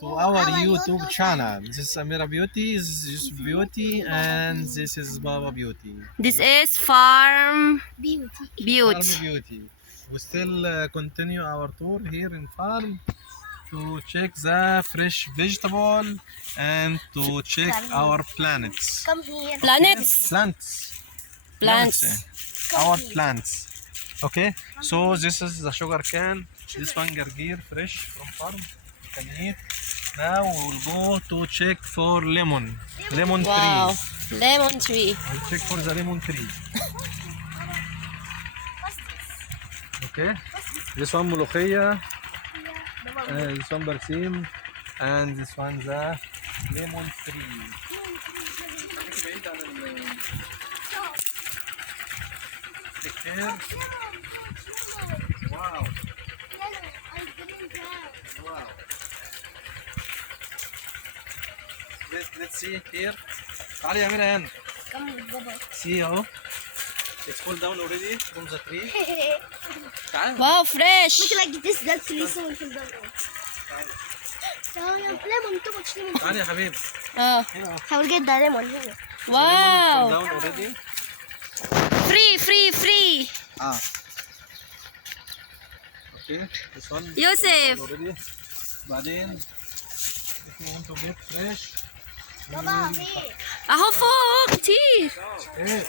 to our YouTube channel. This is Amira Beauty, this is Yusuf Beauty, and this is Baba Beauty. This is Farm Farm Beauty. Beauty. We still continue our tour here in farm to check the fresh vegetable and to check our planets. Come here. Planets. Plants. Our plants. Okay, so this is the sugar cane. This one gargir fresh from farm. Can eat. Now we will go to check for lemon Wow. trees. Lemon tree. We'll check for the lemon tree. Okay, this one mulukhia, this one barsim, and this one the lemon tree. Take care. Wow. Wow. Let's see here. تعالي يا أميرة هنا. Come, Baba. See اهو. It's cooled down already from the tree. تعالي. Wow, fresh. Look like this. That's the reason we can do it. So you have lemon, too much lemon. تعالي يا حبيبي. Oh. I will get the lemon here. Cooled Wow. down already. Free. Ah. Okay. This one. Yusuf. cooled down already. بعدين if you want to get fresh. Baba, here. اهو فوق كتير. ايه.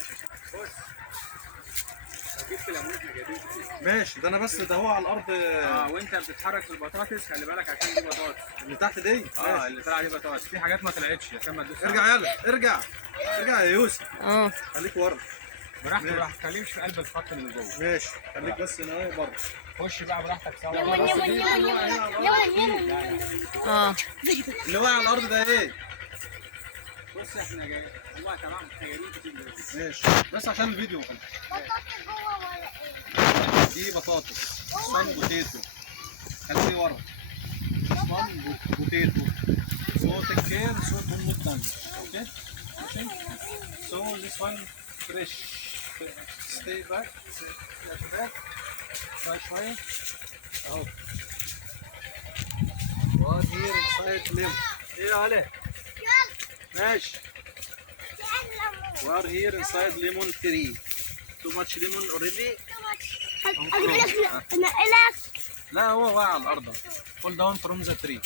ماشي ده انا بس ده هو على الارض. وانت بتتحرك في البطاطس خلي بالك عشان دي بطاطس. اللي تحت دي. اللي طلع دي بطاطس، في حاجات ما طلعتش عشان ما تدوسش. ارجع يلا ارجع يا يوسف. اه. خليك ورا. براحتك ما تتكلمش في قلب الخط اللي جوه. ماشي خليك بس هنا اهو بره. خش بقى براحتك سوا. lemon. اه. اللي واقع على الارض ده ايه؟ بص احنا جايين والله تمام جايين كتير دلوقتي. ماشي بس عشان الفيديو خلاص. دي بطاطس صن بوتيتو. خليني ورا. صن بوتيتو. So take care so don't look down. Okay? Okay? So this one fresh. Stay back. Stay back. شوية. اهو. What here inside lemon. ايه يا علي؟ ماشي. We are here inside lemon tree. Too much lemon already. لا هو واقع على الأرض. Fall down from the tree.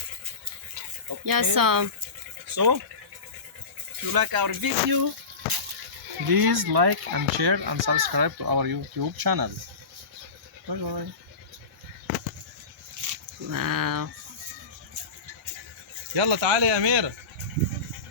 يا Okay. سام. So, if you like our video, please like and share and subscribe to our YouTube channel. Bye bye. Wow. يلا تعالي يا أميرة.